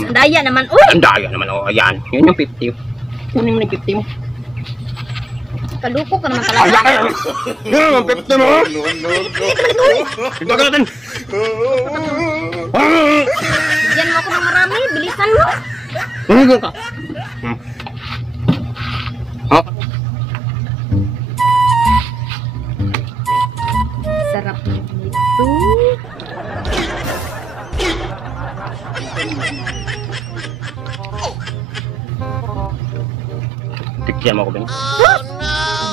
alam. Ang daya naman. Uy! Ang daya naman. O, ayan. Yun yung 50. Kunin mo na yung 50 mo. Kaluko ka naman talaga. Ayan! Yan ang 50 mo! Ito ka natin! Bigyan mo ako ng marami. Bilisan mo. Huwag ka! Sarap nito. Tikyan mo ako, Ben.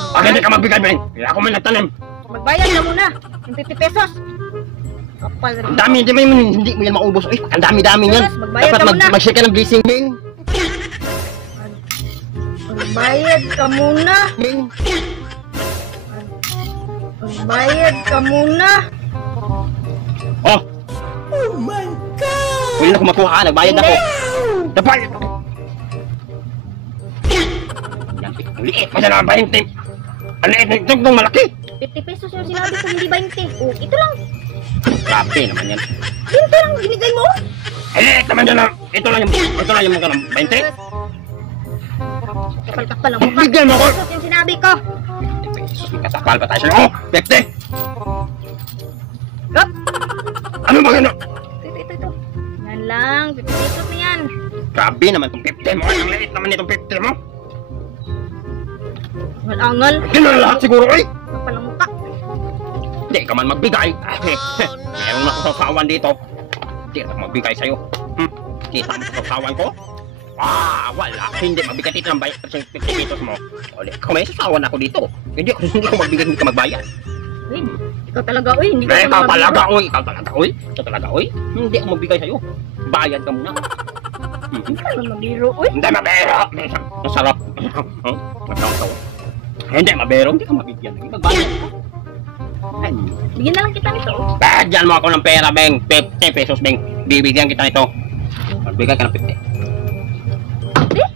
Pag hindi ka magbigay, Ben, kaya ako may nagtanim. Magbayad na muna. Yung 50 pesos. Kapal rin. Ang dami, hindi mo yan maubos. Uy, ang dami-dami yan. Yes, magbayad Dapat ka muna. mag-share ka ng blessing, Ben. Magbayad ka muna. Ben. Magbayad ka muna. Oh! Oh my God! Pwede na kumakuha ka, nagbayad ako. Nagbayad ako. Yan, ang liit pa na naman 20. Ang liit na itong malaki. 50 pesos yung sinabi ko, hindi 20. Oh, ito lang. Grabe naman yan. Ito lang, binigay mo. Ang liit naman yan. Ito lang yung mga 20. Kapal-kapal ang mukha. Bigyan mo ako. Pesos yung sinabi ko. 50 pesos, may katakal pa tayo sa'yo. Oh, 50. Gop. Ano ba gano'n? Ito. Yan lang, 50 pesos na yan. Grabe naman itong 50 mo. Ang liit naman itong 50 mo. Angal-angal. Hindi na lahat siguro eh. Kapal ang mukha. Hindi ka man magbigay. Meron na akong sasawan dito. Hindi na ako magbigay sa'yo. Kita mo sa sasawan ko? Wala. Hindi magbigay dito ng 50 pesos mo. Kung may sasawan ako dito, hindi ko magbigay, hindi ka magbayad. Uy, ikaw talaga, uy. Hindi ka Ikaw naman talaga, magbiro. uy. Ikaw talaga, uy. Hindi ako magbigay sa'yo. Bayad ka muna. Hindi ka naman mabiro, uy. Hindi mabero. Masarap. Masarap. Hindi mabero. Hindi ka mabigyan. Magbayad ka. Bigyan na lang kita nito. Bagyan mo ako ng pera, Beng. 50 pesos, Beng. Bibigyan kita nito. Magbigay ka ng 50.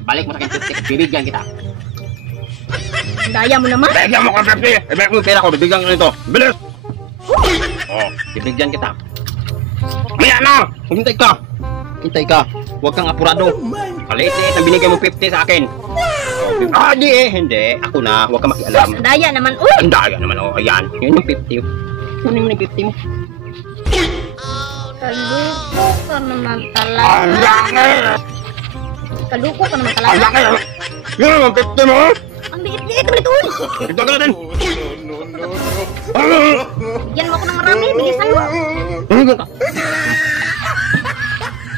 Balik mo sa akin 50. Bibigyan kita. Ang daya mo naman. Bigyan mo ko ng 50. Ibigay mo yung pera ko. Bibigyan ka nito. Bilis! Bibigyan kita. Maya na! Hintay ka. Hintay ka. Huwag kang apurado. Kaliit-liit ang binigay mo 50 sa akin. Hindi. Ako na. Huwag kang makialam. Ang daya naman, uy. Ang daya naman, oh. Ayan. Yun yung 50. Kunin mo na yung 50 mo. Kaluko ka naman Ang talaga. laki! Kaluko ka naman Ang talaga. laki! Yun ang 50 mo! Ang liit-liit naman ito, uy. Ito ka natin! Bigyan mo ako ng marami. Bilisan mo. Hanggang ka!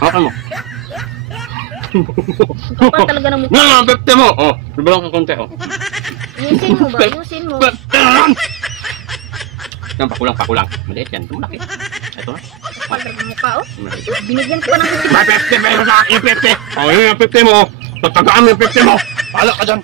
Hakan mo. Ang kapal talaga ng mukha. Yan ang 50 mo! Oh, bibilang ka konti, oh. Ayusin mo ba? Ayusin mo. Yan, pakulang. Maliit yan. Ito malaki. Ito na. Kapal talaga ng mukha, oh. Binigyan ko pa ng 50. May 50 pesos sa akin, 50! Oh, yun yung 50 mo, oh. Tatagaan mo yung 50 mo! Pala ka dyan!